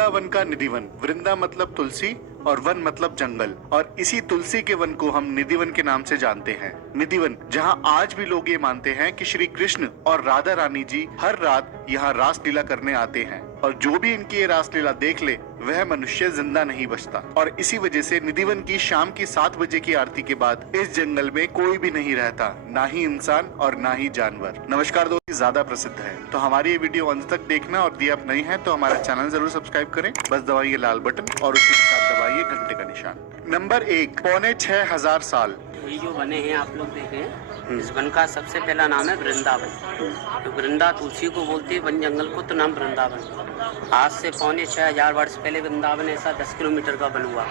वृंदावन का निधिवन। वृंदा मतलब तुलसी और वन मतलब जंगल, और इसी तुलसी के वन को हम निधिवन के नाम से जानते हैं। निधिवन, जहां आज भी लोग ये मानते हैं कि श्री कृष्ण और राधा रानी जी हर रात यहाँ रासलीला करने आते हैं, और जो भी इनकी ये रासलीला देख ले वह मनुष्य जिंदा नहीं बचता। और इसी वजह से निधिवन की शाम की 7 बजे की आरती के बाद इस जंगल में कोई भी नहीं रहता, ना ही इंसान और ना ही जानवर। नमस्कार दोस्तों, ज्यादा प्रसिद्ध है तो हमारी ये वीडियो अंत तक देखना, और यदि आप नए हैं तो हमारा चैनल जरूर सब्सक्राइब करें। बस दबाइए लाल बटन और उसी के साथ दबाइए घंटे का निशान। नंबर 1, 6500 साल। ये जो बने हैं आप लोग देखें, इस वन का सबसे पहला नाम है वृंदावन। तो वृंदा तुलसी को बोलते हैं, वन जंगल को, तो नाम वृंदावन। आज से 6500 वर्ष पहले वृंदावन ऐसा 10 किलोमीटर का बन हुआ।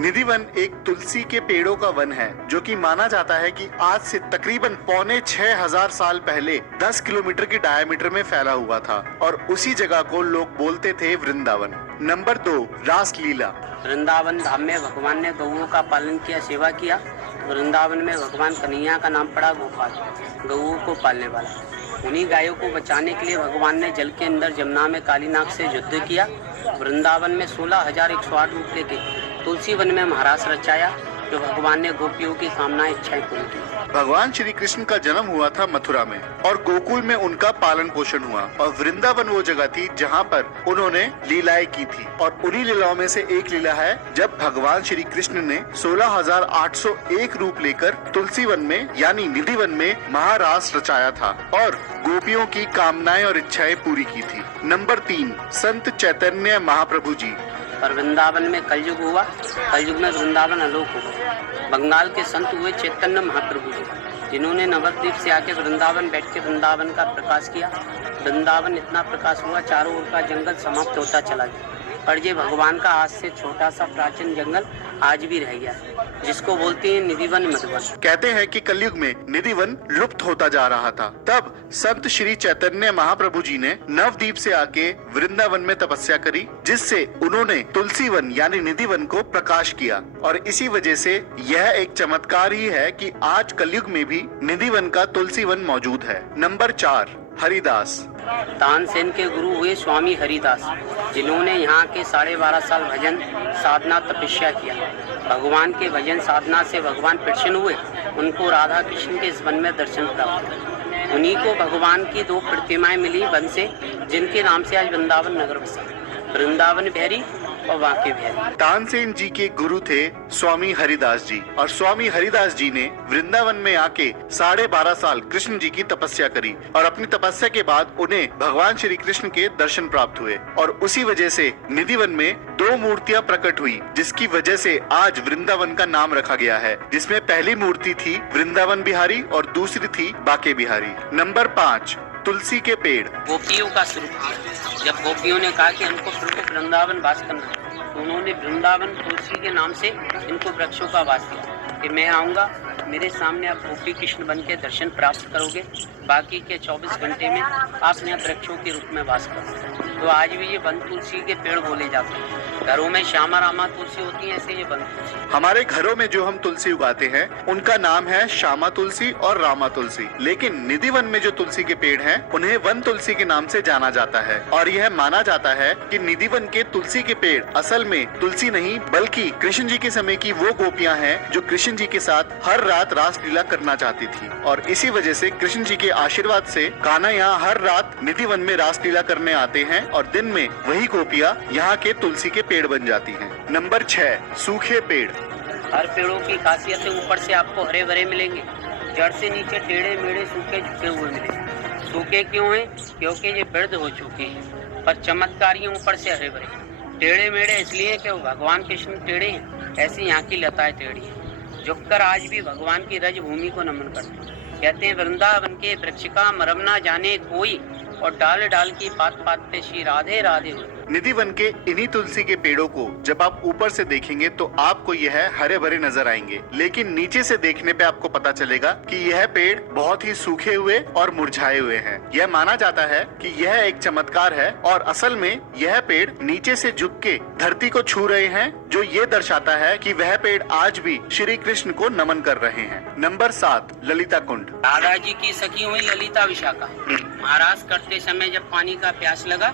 निधिवन एक तुलसी के पेड़ों का वन है जो कि माना जाता है कि आज से तकरीबन 6500 साल पहले 10 किलोमीटर की डायमीटर में फैला हुआ था, और उसी जगह को लोग बोलते थे वृंदावन। नंबर 2, रासलीला। वृंदावन धाम में भगवान ने गौओं का पालन किया, सेवा किया। वृंदावन में भगवान कन्हैया का नाम पड़ा गोपाल, गौओं को पालने वाला। उन्हीं गायों को बचाने के लिए भगवान ने जल के अंदर जमुना में काली नाग से युद्ध किया। वृंदावन में 16,108 रूप लेके तुलसी वन में महारास रचाया, जो भगवान ने गोपियों की कामनाएं, इच्छाएं पूरी की। भगवान श्री कृष्ण का जन्म हुआ था मथुरा में, और गोकुल में उनका पालन पोषण हुआ, और वृंदावन वो जगह थी जहाँ पर उन्होंने लीलाएं की थी। और उन्हीं लीलाओं में से एक लीला है जब भगवान श्री कृष्ण ने 16,801 रूप लेकर तुलसी वन में यानी निधिवन में महारास रचाया था और गोपियों की कामनाएं और इच्छाएं पूरी की थी। नंबर 3, संत चैतन्य महाप्रभु जी। पर वृंदावन में कलयुग हुआ, कलयुग में वृंदावन आलोक हुआ। बंगाल के संत हुए चैतन्य महाप्रभु जी, जिन्होंने नवद्वीप से आके वृंदावन बैठ के वृंदावन का प्रकाश किया। वृंदावन इतना प्रकाश हुआ, चारों ओर का जंगल समाप्त होता चला गया, पर ये भगवान का आज से छोटा सा प्राचीन जंगल आज भी रह गया है, जिसको बोलते हैं निधिवन मधुवन। कहते हैं कि कलयुग में निधिवन लुप्त होता जा रहा था, तब संत श्री चैतन्य महाप्रभु जी ने नवद्वीप से आके वृंदावन में तपस्या करी, जिससे उन्होंने तुलसी वन यानी निधिवन को प्रकाश किया। और इसी वजह से यह एक चमत्कार ही है कि आज कलयुग में भी निधिवन का तुलसी वन मौजूद है। नंबर 4, हरिदास। तानसेन के गुरु हुए स्वामी हरिदास, जिन्होंने यहाँ के 12.5 साल भजन साधना तपस्या किया। भगवान के भजन साधना से भगवान प्रसन्न हुए, उनको राधा कृष्ण के इस वन में दर्शन प्राप्त हुए। उन्हीं को भगवान की 2 प्रतिमाएं मिली वन से, जिनके नाम से आज वृंदावन नगर बसा, वृंदावन बिहारी और बांके बिहारी। तानसेन जी के गुरु थे स्वामी हरिदास जी, और स्वामी हरिदास जी ने वृंदावन में आके 12.5 साल कृष्ण जी की तपस्या करी, और अपनी तपस्या के बाद उन्हें भगवान श्री कृष्ण के दर्शन प्राप्त हुए, और उसी वजह से निधिवन में 2 मूर्तियां प्रकट हुई, जिसकी वजह से आज वृंदावन का नाम रखा गया है, जिसमें पहली मूर्ति थी वृंदावन बिहारी और दूसरी थी बांके बिहारी। नंबर 5, तुलसी के पेड़। गोपियों का स्वरूप किया। जब गोपियों ने कहा कि हमको प्रभु वृंदावन वास करना, तो उन्होंने वृंदावन तुलसी के नाम से इनको वृक्षों का वास किया कि मैं आऊँगा, मेरे सामने आप गोपी कृष्ण बन के दर्शन प्राप्त करोगे, बाकी के 24 घंटे में आप यहाँ वृक्षों के रूप में वास करोगे। तो आज भी ये वन तुलसी के पेड़ बोले जाते हैं। घरों में श्यामा रामा तुलसी होती है, ऐसे ये वन तुलसी। हमारे घरों में जो हम तुलसी उगाते हैं उनका नाम है श्यामा तुलसी और रामा तुलसी, लेकिन निधिवन में जो तुलसी के पेड़ हैं उन्हें वन तुलसी के नाम से जाना जाता है। और यह माना जाता है कि निधिवन के तुलसी के पेड़ असल में तुलसी नहीं बल्कि कृष्ण जी के समय की वो गोपियां हैं जो कृष्ण जी के साथ हर रात रासलीला करना चाहती थी, और इसी वजह से कृष्ण जी के आशीर्वाद से कान्हा यहाँ हर रात निधिवन में रासलीला करने आते हैं, और दिन में वही गोपियां यहाँ के तुलसी के पेड़ बन जाती हैं। नंबर 6, सूखे पेड़। हर पेड़ों की खासियत है, ऊपर से आपको हरे भरे मिलेंगे, जड़ से नीचे टेढ़े मेढ़े सूखे झुके हुए मिलेंगे। सूखे क्यों हैं? क्योंकि ये वृद्ध हो चुके हैं, पर चमत्कार ये ऊपर से हरे भरे। टेढ़े मेढ़े इसलिए कि भगवान कृष्ण टेढ़े हैं, ऐसी यहाँ की लताएं टेढ़ी हैं। झुककर आज भी भगवान की रज भूमि को नमन करते हैं। कहते हैं वृंदावन के वृक्ष का मरम ना जाने कोई, और डाल डाल की पात पात पे श्री राधे राधे हो। निधिवन के इन्हीं तुलसी के पेड़ों को जब आप ऊपर से देखेंगे तो आपको यह हरे भरे नजर आएंगे, लेकिन नीचे से देखने पे आपको पता चलेगा कि यह पेड़ बहुत ही सूखे हुए और मुरझाए हुए हैं। यह माना जाता है कि यह एक चमत्कार है, और असल में यह पेड़ नीचे से झुक के धरती को छू रहे हैं, जो ये दर्शाता है कि वह पेड़ आज भी श्री कृष्ण को नमन कर रहे हैं। नंबर 7, ललिता कुंड। दादाजी की सखी हुई ललिता विशाखा। महाराज करते समय जब पानी का प्यास लगा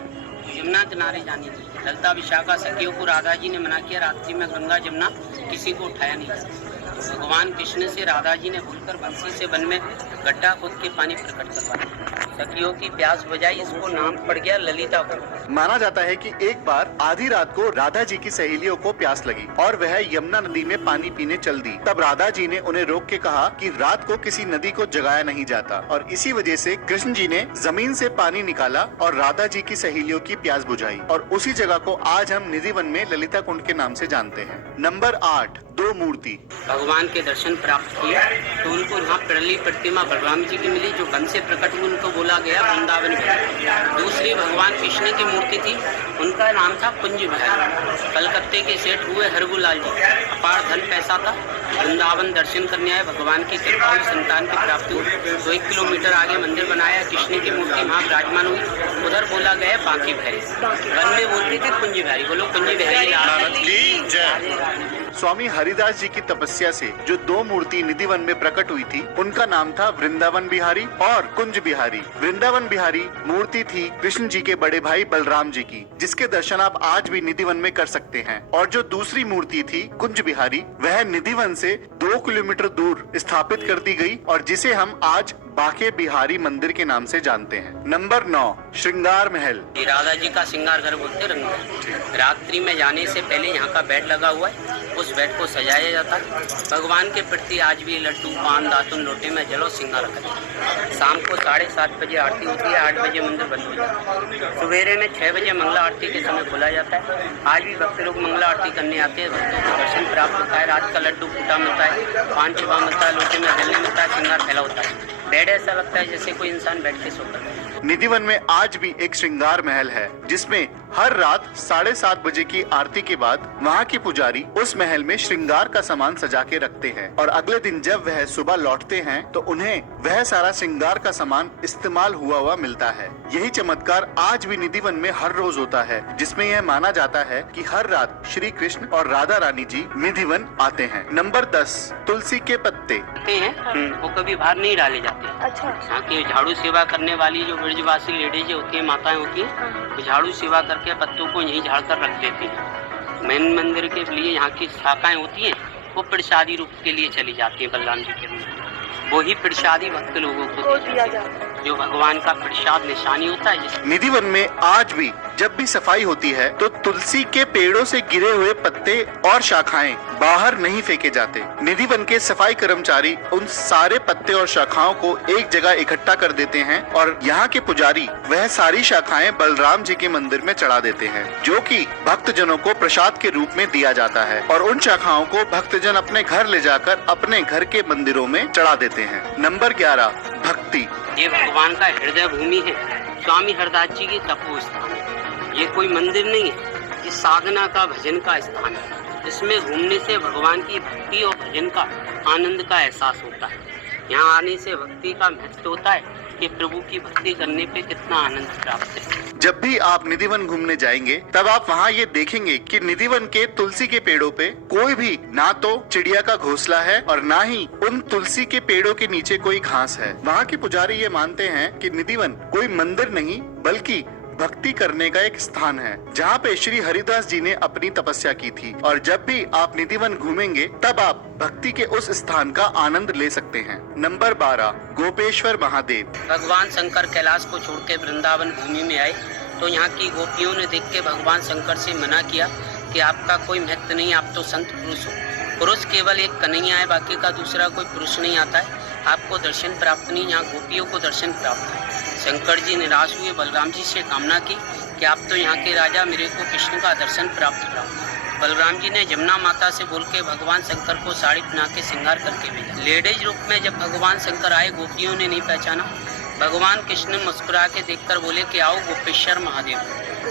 यमुना किनारे जाने नहीं। ललिता विशाखा सखियों को राधा जी ने मना किया, रात्रि में गंगा जमुना किसी को उठाया नहीं जाता। तो भगवान कृष्ण से राधा जी ने भूलकर बंसी से वन में गड्ढा खोद के पानी प्रकट करवाया, सखियों की प्यास बुझाई, इसको नाम पड़ गया ललिता कुंड। माना जाता है कि एक बार आधी रात को राधा जी की सहेलियों को प्यास लगी और वह यमुना नदी में पानी पीने चल दी। तब राधा जी ने उन्हें रोक के कहा कि रात को किसी नदी को जगाया नहीं जाता, और इसी वजह से कृष्ण जी ने जमीन से पानी निकाला और राधा जी की सहेलियों की प्यास बुझाई, और उसी जगह को आज हम निधिवन में ललिता कुंड के नाम से जानते हैं। नंबर 8, दो मूर्ति। भगवान के दर्शन प्राप्त किए तो उनको यहाँ पहली प्रतिमा बलराम जी की मिली, जो वन से प्रकट हुई, उनको बोला गया वृंदावन बिहारी। दूसरी भगवान कृष्ण की मूर्ति थी, उनका नाम था कुंज बिहारी। कलकत्ते के सेठ हुए हरगुलाल जी, अपार धन पैसा था, वृंदावन दर्शन करने आए, भगवान की कृपा हुई, संतान की प्राप्ति हुई, तो 1 किलोमीटर आगे मंदिर बनाया, कृष्ण की मूर्ति वहाँ विराजमान हुई, उधर बोला गया बांकी बिहारी। वन में बोलते थे कुंज बिहारी, बोलो कुंज बिहारी। स्वामी हरिदास जी की तपस्या से जो दो मूर्ति निधिवन में प्रकट हुई थी, उनका नाम था वृंदावन बिहारी और कुंज बिहारी। वृंदावन बिहारी मूर्ति थी कृष्ण जी के बड़े भाई बलराम जी की, जिसके दर्शन आप आज भी निधिवन में कर सकते हैं। और जो दूसरी मूर्ति थी कुंज बिहारी, वह निधिवन से 2 किलोमीटर दूर स्थापित कर दी गई, और जिसे हम आज बाके बिहारी मंदिर के नाम से जानते हैं। नंबर 9, श्रृंगार महल। राधा जी का श्रृंगार घर बोलते रंग। रात्रि में जाने से पहले यहाँ का बेड लगा हुआ है, उस बेड को सजाया जाता है। भगवान के प्रति आज भी लड्डू, पान, दातुन, लोटे में जलो श्रृंगार रखा जाता है। शाम को 7:30 बजे आरती होती है, 8 बजे मंदिर बंद हो जाता है। सवेरे में 6 बजे मंगला आरती के समय खोला जाता है। आज भी भक्त लोग मंगला आरती करने आते हैं, भक्तों को दर्शन प्राप्त होता है। रात का लड्डू फूटा मिलता है, पान छिपा मिलता है, लोटे में जलने मिलता है, श्रृंगार फैला होता है। बेड ऐसा लगता है जैसे कोई इंसान बैठ के सोता है। निधिवन में आज भी एक श्रृंगार महल है, जिसमें हर रात 7:30 बजे की आरती के बाद वहाँ के पुजारी उस महल में श्रृंगार का सामान सजा के रखते हैं, और अगले दिन जब वह सुबह लौटते हैं तो उन्हें वह सारा श्रृंगार का सामान इस्तेमाल हुआ मिलता है। यही चमत्कार आज भी निधिवन में हर रोज होता है, जिसमें यह माना जाता है कि हर रात श्री कृष्ण और राधा रानी जी निधिवन आते हैं। नंबर 10, तुलसी के पत्ते हैं, वो कभी बाहर नहीं डाले जाते। अच्छा। यहाँ की झाड़ू सेवा करने वाली जो ब्रजवासी लेडीज होती है, माताएं होती हैं, वो झाड़ू सेवा करके पत्तों को यहीं झाड़ कर रख देती हैं। मेन मंदिर के लिए यहाँ की शाखाएं होती हैं, वो प्रसादी रूप के लिए चली जाती है बलराम जी के मंदिर। वही प्रसादी भक्त लोगों को दिया जाता है, जो भगवान का प्रसाद निशानी होता है। निधिवन में आज भी जब भी सफाई होती है तो तुलसी के पेड़ों से गिरे हुए पत्ते और शाखाएं बाहर नहीं फेंके जाते। निधिवन के सफाई कर्मचारी उन सारे पत्ते और शाखाओं को एक जगह इकट्ठा कर देते हैं, और यहाँ के पुजारी वह सारी शाखाएं बलराम जी के मंदिर में चढ़ा देते हैं, जो कि भक्तजनों को प्रसाद के रूप में दिया जाता है, और उन शाखाओं को भक्तजन अपने घर ले जाकर अपने घर के मंदिरों में चढ़ा देते हैं। नंबर 11, भक्ति। ये भगवान का हृदय भूमि है, स्वामी हरदास जी की तपो स्थान है। ये कोई मंदिर नहीं है, ये साधना का, भजन का स्थान है। इसमें घूमने से भगवान की भक्ति और भजन का आनंद का एहसास होता है। यहाँ आने से भक्ति का महत्व होता है कि प्रभु की भक्ति करने पे कितना आनंद प्राप्त है। जब भी आप निधिवन घूमने जाएंगे तब आप वहाँ ये देखेंगे कि निधिवन के तुलसी के पेड़ों पे कोई भी ना तो चिड़िया का घोंसला है और ना ही उन तुलसी के पेड़ों के नीचे कोई घास है। वहाँ के पुजारी ये मानते हैं कि निधिवन कोई मंदिर नहीं बल्कि भक्ति करने का एक स्थान है, जहाँ पे श्री हरिदास जी ने अपनी तपस्या की थी। और जब भी आप निधिवन घूमेंगे तब आप भक्ति के उस स्थान का आनंद ले सकते हैं। नंबर 12, गोपेश्वर महादेव। भगवान शंकर कैलाश को छोड़ के वृंदावन भूमि में आए तो यहाँ की गोपियों ने देख के भगवान शंकर से मना किया कि आपका कोई महत्व नहीं, आप तो संत पुरुष हो। पुरुष केवल एक कन्हैया है, बाकी का दूसरा कोई पुरुष नहीं आता है, आपको दर्शन प्राप्त नहीं। यहाँ गोपियों को दर्शन प्राप्त है। शंकर जी निराश हुए, बलराम जी से कामना की कि आप तो यहाँ के राजा, मेरे को कृष्ण का दर्शन प्राप्त हुआ। बलराम जी ने जमुना माता से बोल के भगवान शंकर को साड़ी पहना के श्रृंगार करके भेजा। लेडीज रूप में जब भगवान शंकर आए, गोपियों ने नहीं पहचाना। भगवान कृष्ण मुस्कुरा के देखकर बोले कि आओ गोपेश्वर महादेव।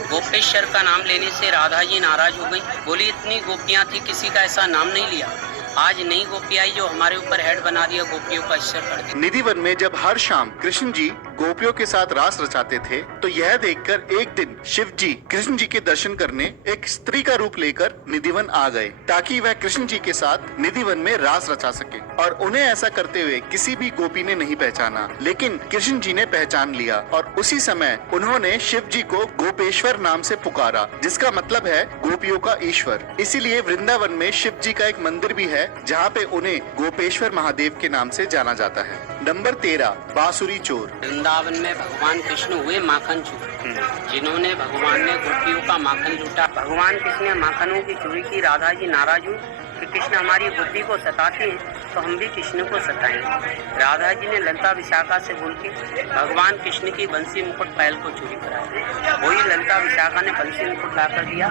गोपेश्वर का नाम लेने से राधा जी नाराज हो गई, बोली इतनी गोपियाँ थी, किसी का ऐसा नाम नहीं लिया। आज नई गोपी आई जो हमारे ऊपर हेड बना दिया, गोपियों का ईश्वर कर दिया। निधिवन में जब हर शाम कृष्ण जी गोपियों के साथ रास रचाते थे, तो यह देखकर एक दिन शिव जी कृष्ण जी के दर्शन करने एक स्त्री का रूप लेकर निधिवन आ गए, ताकि वह कृष्ण जी के साथ निधिवन में रास रचा सके। और उन्हें ऐसा करते हुए किसी भी गोपी ने नहीं पहचाना, लेकिन कृष्ण जी ने पहचान लिया और उसी समय उन्होंने शिव जी को गोपेश्वर नाम से पुकारा, जिसका मतलब है गोपियों का ईश्वर। इसीलिए वृंदावन में शिव जी का एक मंदिर भी है, जहाँ पे उन्हें गोपेश्वर महादेव के नाम से जाना जाता है। नंबर 13, बांसुरी चोर। वृंदावन में भगवान कृष्ण हुए माखन चोर, जिन्होंने भगवान ने गोपियों का माखन लूटा। भगवान कृष्ण ने माखनों की चोरी की। राधा जी नाराज हुई कि कृष्ण हमारी गोपी को सताते हैं, तो हम भी कृष्ण को सताएंगे। राधा जी ने ललिता विशाखा से बोल के भगवान कृष्ण की बंसी मुकुट पायल को चोरी कराया। वही ललिता विशाखा ने बंसी मुकुट ला कर दिया।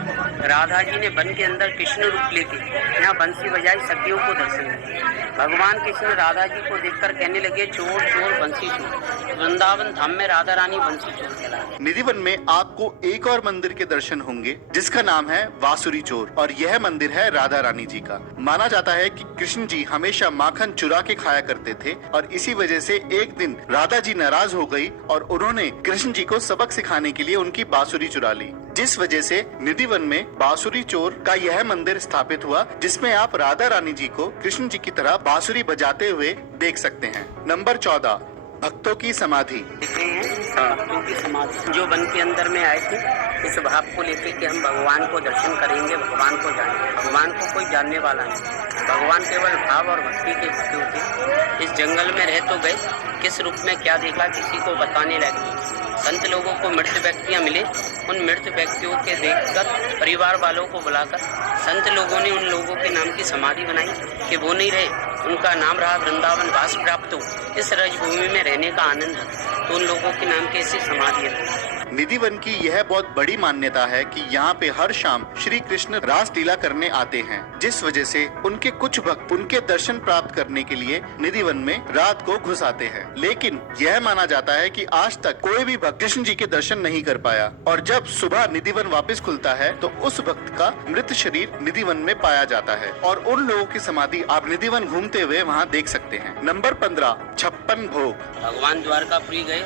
राधा जी ने वन के अंदर कृष्ण रूप लेके यहाँ बंसी बजाई, सखियों को दर्शन दिया। भगवान कृष्ण राधा जी को देखकर कहने लगे, चोर चोर बंसी चोर। वृंदावन धाम में राधा रानी बंसी चोर कहलाती है। निधिवन में आपको एक और मंदिर के दर्शन होंगे, जिसका नाम है बांसुरी चोर, और यह मंदिर है राधा रानी जी का। माना जाता है कि कृष्ण जी हमेशा माखन चुरा के खाया करते थे, और इसी वजह से एक दिन राधा जी नाराज हो गई और उन्होंने कृष्ण जी को सबक सिखाने के लिए उनकी बांसुरी चुरा ली, जिस वजह से निधिवन में बांसुरी चोर का यह मंदिर स्थापित हुआ, जिसमें आप राधा रानी जी को कृष्ण जी की तरह बांसुरी बजाते हुए देख सकते हैं। नंबर 14, भक्तों की समाधि। भक्तों की समाधि जो वन के अंदर में आए थे, इस भाव को लेकर कि हम भगवान को दर्शन करेंगे, भगवान को जानेंगे। भगवान को कोई जानने वाला नहीं, भगवान केवल भाव और भक्ति के भक्ति होते। इस जंगल में रह तो गए, किस रूप में क्या देखा किसी को बताने लगे। संत लोगों को मृत व्यक्तियां मिले, उन मृत व्यक्तियों के देखकर परिवार वालों को बुलाकर संत लोगों ने उन लोगों के नाम की समाधि बनाई कि वो नहीं रहे, उनका नाम रहा वृंदावन वास प्राप्त हो, इस रजभूमि में रहने का आनंद है, तो उन लोगों के नाम की ऐसी समाधि है। निधिवन की यह बहुत बड़ी मान्यता है कि यहाँ पे हर शाम श्री कृष्ण रास लीला करने आते हैं, जिस वजह से उनके कुछ भक्त उनके दर्शन प्राप्त करने के लिए निधिवन में रात को घुस आते हैं। लेकिन यह माना जाता है कि आज तक कोई भी भक्त कृष्ण जी के दर्शन नहीं कर पाया, और जब सुबह निधिवन वापस खुलता है तो उस भक्त का मृत शरीर निधिवन में पाया जाता है, और उन लोगों की समाधि आप निधिवन घूमते हुए वहाँ देख सकते हैं। नंबर 15, 56 भोग। भगवान द्वारकापुरी गए,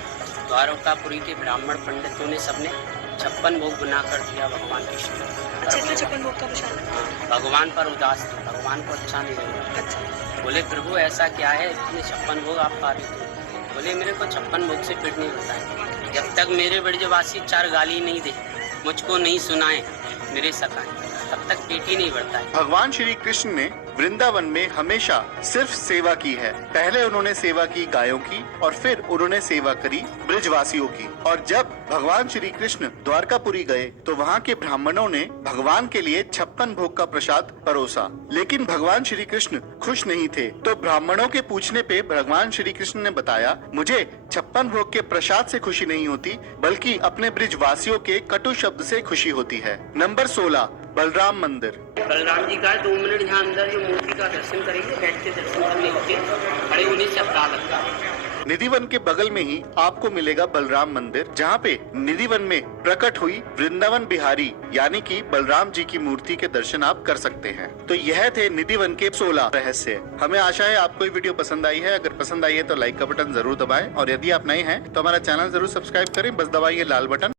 द्वारकापुरी के ब्राह्मण पंडितों ने सबने 56 भोग बना कर दिया भगवान कृष्ण। अच्छा, इसलिए 56 भोग का प्रसाद। भगवान पर उदास थे, भगवान को अच्छा नहीं लगा। अच्छा। बोले प्रभु ऐसा क्या है, इतने 56 भोग आप पा रहे थे? बोले मेरे को 56 भोग से पेट नहीं भरता है, जब तक मेरे ब्रजवासी 4 गाली नहीं दे, मुझको नहीं सुनाए मेरे सखाए, तब तक पेट ही नहीं भरता है। भगवान श्री कृष्ण ने वृंदावन में हमेशा सिर्फ सेवा की है। पहले उन्होंने सेवा की गायों की, और फिर उन्होंने सेवा करी ब्रजवासियों की। और जब भगवान श्री कृष्ण द्वारकापुरी गए तो वहाँ के ब्राह्मणों ने भगवान के लिए 56 भोग का प्रसाद परोसा, लेकिन भगवान श्री कृष्ण खुश नहीं थे। तो ब्राह्मणों के पूछने पे भगवान श्री कृष्ण ने बताया, मुझे 56 भोग के प्रसाद से खुशी नहीं होती, बल्कि अपने ब्रजवासियों के कटु शब्द से खुशी होती है। नंबर 16, बलराम मंदिर। बलराम जी का 2 मिनट यहाँ अंदर जो मूर्ति का दर्शन करेंगे, बैठ के दर्शन करने होते, खड़े होने से अपराध लगता है। निधिवन के बगल में ही आपको मिलेगा बलराम मंदिर, जहाँ पे निधिवन में प्रकट हुई वृंदावन बिहारी यानी कि बलराम जी की मूर्ति के दर्शन आप कर सकते हैं। तो यह थे निधिवन के 16 रहस्य। हमें आशा है आपको ये वीडियो पसंद आई है। अगर पसंद आई है तो लाइक का बटन जरूर दबाएं, और यदि आप नए हैं तो हमारा चैनल जरूर सब्सक्राइब करें, बस दबाइए लाल बटन।